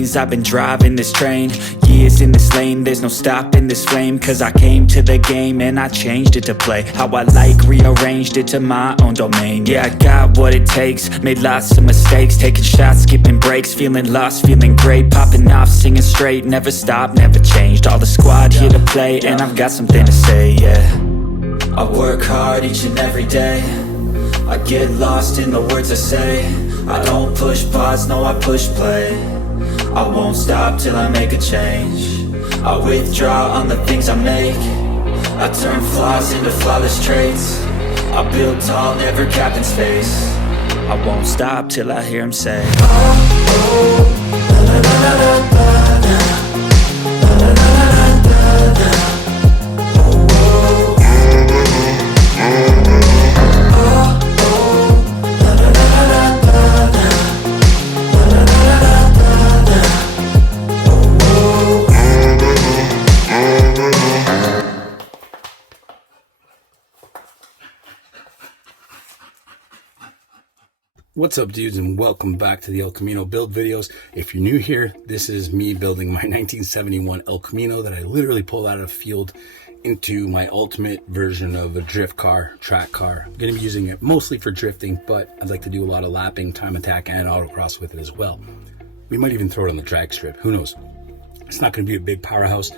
lanes. I've been driving this train, years in this lane. There's no stopping this flame, cause I came to the game and I changed it to play how I like, rearranged it to my own domain. Yeah, I got what it takes, made lots of mistakes, taking shots, skipping breaks, feeling lost, feeling great, popping off, singing straight, never stopped, never changed. All the squad here to play, and I've got something to say, yeah. I work hard each and every day, I get lost in the words I say. I don't push pause, no I push play. I won't stop till I make a change. I withdraw on the things I make. I turn flaws into flawless traits. I build tall, never capped in space. I won't stop till I hear him say, oh, oh, la la la la la la, la la la la la la, oh, oh, What's up, dudes, and welcome back to the El Camino build videos. If you're new here, this is me building my 1971 El Camino that I literally pulled out of the field into my ultimate version of a drift car, track car. I'm going to be using it mostly for drifting, but I'd like to do a lot of lapping, time attack, and autocross with it as well. We might even throw it on the drag strip, who knows. It's not going to be a big powerhouse,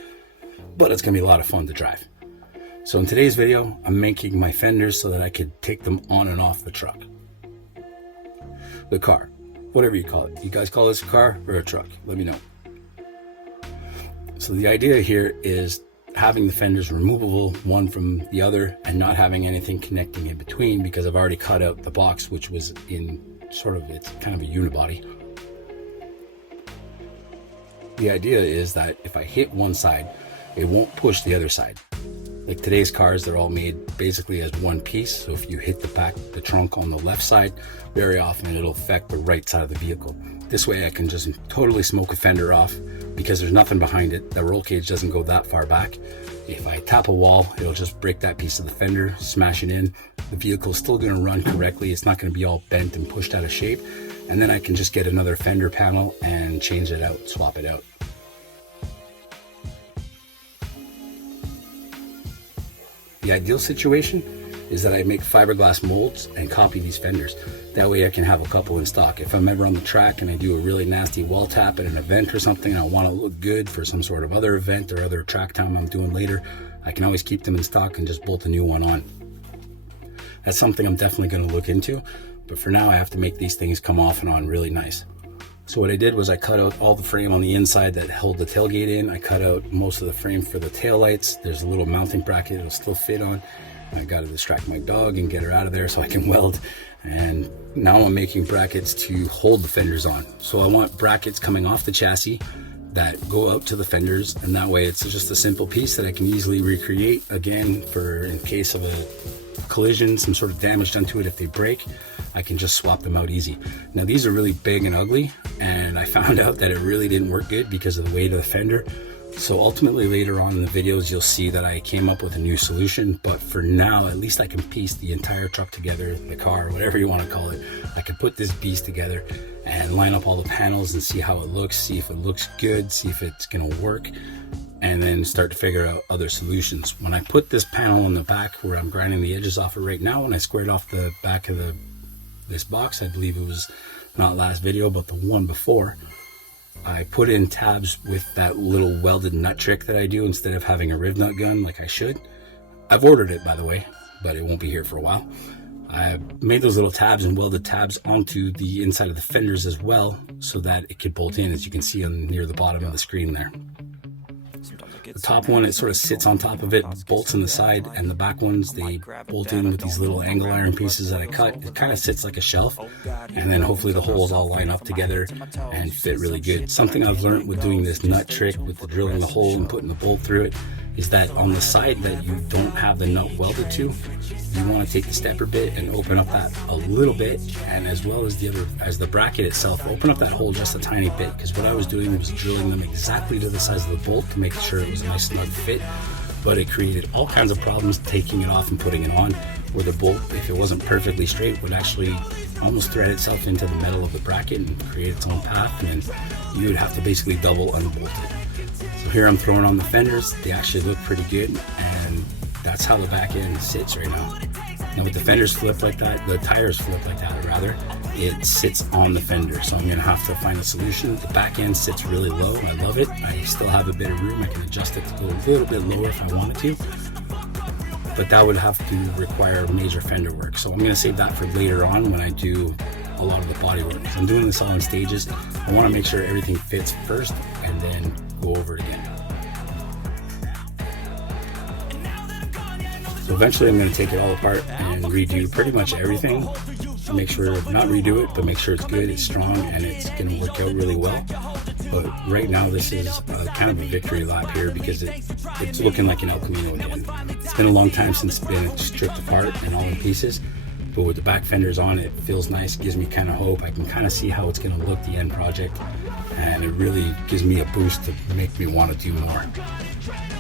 but it's going to be a lot of fun to drive. So in today's video, I'm making my fenders so that I could take them on and off the truck. The car, whatever you call it. You guys call this a car or a truck? Let me know. So the idea here is having the fenders removable one from the other and not having anything connecting in between, because I've already cut out the box, which was in sort of, it's kind of a unibody. The idea is that if I hit one side, it won't push the other side. Like today's cars, they're all made basically as one piece. So if you hit the trunk on the left side, very often it'll affect the right side of the vehicle. This way I can just totally smoke a fender off because there's nothing behind it. The roll cage doesn't go that far back. If I tap a wall, it'll just break that piece of the fender, smash it in. The vehicle's still gonna run correctly. It's not gonna be all bent and pushed out of shape. And then I can just get another fender panel and change it out, swap it out. The ideal situation is that I make fiberglass molds and copy these fenders. That way I can have a couple in stock. If I'm ever on the track and I do a really nasty wall tap at an event or something and I want to look good for some sort of other event or other track time I'm doing later, I can always keep them in stock and just bolt a new one on. That's something I'm definitely going to look into, but for now I have to make these things come off and on really nice. So what I did was I cut out all the frame on the inside that held the tailgate in. I cut out most of the frame for the tail lights. There's a little mounting bracket it'll still fit on. I got to distract my dog and get her out of there so I can weld. And now I'm making brackets to hold the fenders on. So I want brackets coming off the chassis that go out to the fenders, and that way it's just a simple piece that I can easily recreate again for in case of a collision, some sort of damage done to it. If they break, I can just swap them out easy. Now these are really big and ugly, and I found out that it really didn't work good because of the weight of the fender. So ultimately later on in the videos you'll see that I came up with a new solution, but for now at least I can piece the entire truck together, the car, whatever you want to call it. I can put this beast together and line up all the panels and see how it looks, see if it looks good, see if it's gonna work, and then start to figure out other solutions. When I put this panel in the back where I'm grinding the edges off it right now, when I squared off the back of this box, I believe it was not last video but the one before, I put in tabs with that little welded nut trick that I do instead of having a riv nut gun like I should. I've ordered it, by the way, but it won't be here for a while. I made those little tabs and welded tabs onto the inside of the fenders as well so that it could bolt in, as you can see on near the bottom of the screen there. The top one, it sort of sits on top of it, bolts on the side, and the back ones, they bolt in with these little angle iron pieces that I cut. It kind of sits like a shelf, and then hopefully the holes all line up together and fit really good. Something I've learned with doing this nut trick with the drilling the hole and putting the bolt through it is that on the side that you don't have the nut welded to, you want to take the stepper bit and open up that a little bit, and as well as the bracket itself, open up that hole just a tiny bit, because what I was doing was drilling them exactly to the size of the bolt to make sure it was a nice snug fit, but it created all kinds of problems taking it off and putting it on, where the bolt, if it wasn't perfectly straight, would actually almost thread itself into the metal of the bracket and create its own path, and then you would have to basically double unbolt it. So here I'm throwing on the fenders. They actually look pretty good, and that's how the back end sits right now. Now with the fenders flipped like that, the tires flip like that rather, it sits on the fender. So I'm gonna have to find a solution. The back end sits really low. I love it. I still have a bit of room. I can adjust it to go a little bit lower if I wanted to, but that would have to require major fender work. So I'm gonna save that for later on when I do a lot of the body work. I'm doing this all in stages. I wanna make sure everything fits first and then go over it again. So eventually I'm going to take it all apart and redo pretty much everything. Make sure, not redo it, but make sure it's good, it's strong, and it's going to work out really well. But right now this is kind of a victory lap here because it's looking like an El Camino again. It's been a long time since it's been stripped apart and all in pieces. But with the back fenders on, it feels nice, gives me kind of hope. I can kind of see how it's going to look, the end project. And it really gives me a boost to make me want to do more.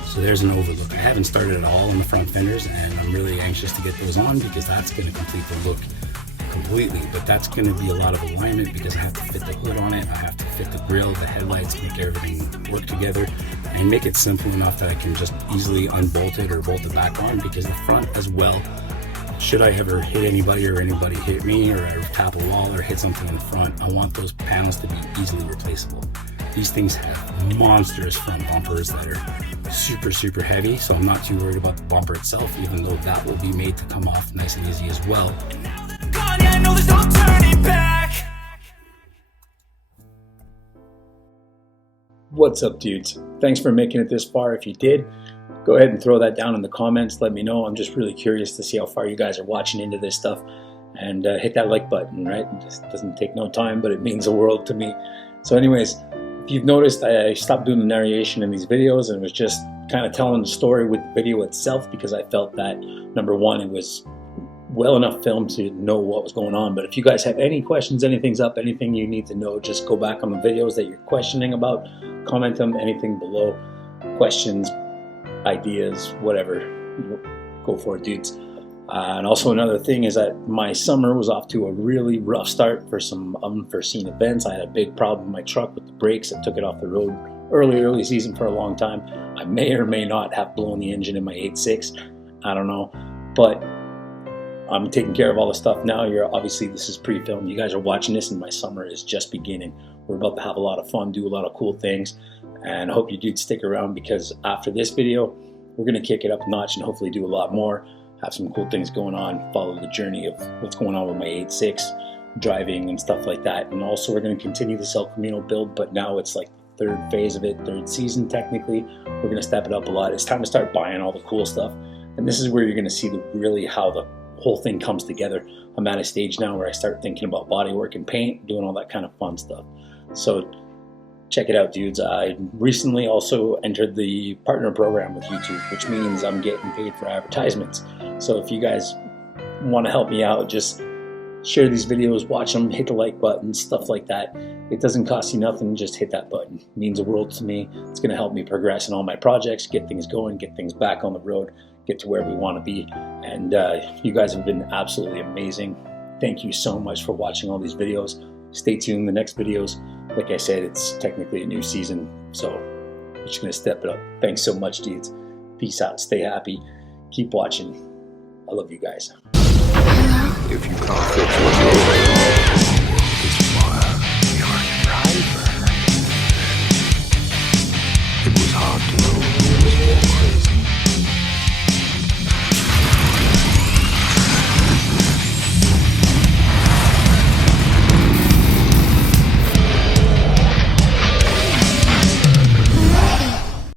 So there's an overlook. I haven't started at all on the front fenders, and I'm really anxious to get those on because that's going to complete the look completely. But that's going to be a lot of alignment because I have to fit the hood on it, I have to fit the grille, the headlights, make everything work together, and make it simple enough that I can just easily unbolt it or bolt it back on, because the front as well, should I ever hit anybody or anybody hit me or I tap a wall or hit something in the front, I want those panels to be easily replaceable. These things have monstrous front bumpers that are super heavy, so I'm not too worried about the bumper itself, even though that will be made to come off nice and easy as well. God, yeah, no, there's no turning back. What's up, dudes? Thanks for making it this far. If you did, go ahead and throw that down in the comments. Let me know. I'm just really curious to see how far you guys are watching into this stuff. And hit that like button, right? It just doesn't take no time, but it means the world to me. So anyways, if you've noticed, I stopped doing the narration in these videos and was just kind of telling the story with the video itself, because I felt that, number one, it was well enough filmed to know what was going on. But if you guys have any questions, anything's up, anything you need to know, just go back on the videos that you're questioning about, comment them, anything below, questions, ideas, whatever, go for it, dudes. And also another thing is that my summer was off to a really rough start for some unforeseen events. I had a big problem with my truck with the brakes. I took it off the road early season for a long time. I may or may not have blown the engine in my 8.6. I don't know. But I'm taking care of all the stuff now. Obviously this is pre-filmed. You guys are watching this and my summer is just beginning. We're about to have a lot of fun, do a lot of cool things. And I hope you do stick around, because after this video, we're going to kick it up a notch and hopefully do a lot more. Have some cool things going on, follow the journey of what's going on with my 8.6, driving and stuff like that. And also we're going to continue the El Camino build, but now it's like the third phase of it, third season technically. We're going to step it up a lot. It's time to start buying all the cool stuff. And this is where you're going to see really how the whole thing comes together. I'm at a stage now where I start thinking about bodywork and paint, doing all that kind of fun stuff. So check it out, dudes. I recently also entered the partner program with YouTube, which means I'm getting paid for advertisements. So if you guys want to help me out, just share these videos, watch them, hit the like button, stuff like that. It doesn't cost you nothing, just hit that button. It means the world to me. It's going to help me progress in all my projects, get things going, get things back on the road, get to where we want to be. And you guys have been absolutely amazing. Thank you so much for watching all these videos. Stay tuned, the next videos. Like I said, it's technically a new season, so we're just going to step it up. Thanks so much, dudes. Peace out. Stay happy. Keep watching. I love you guys. If you can't fix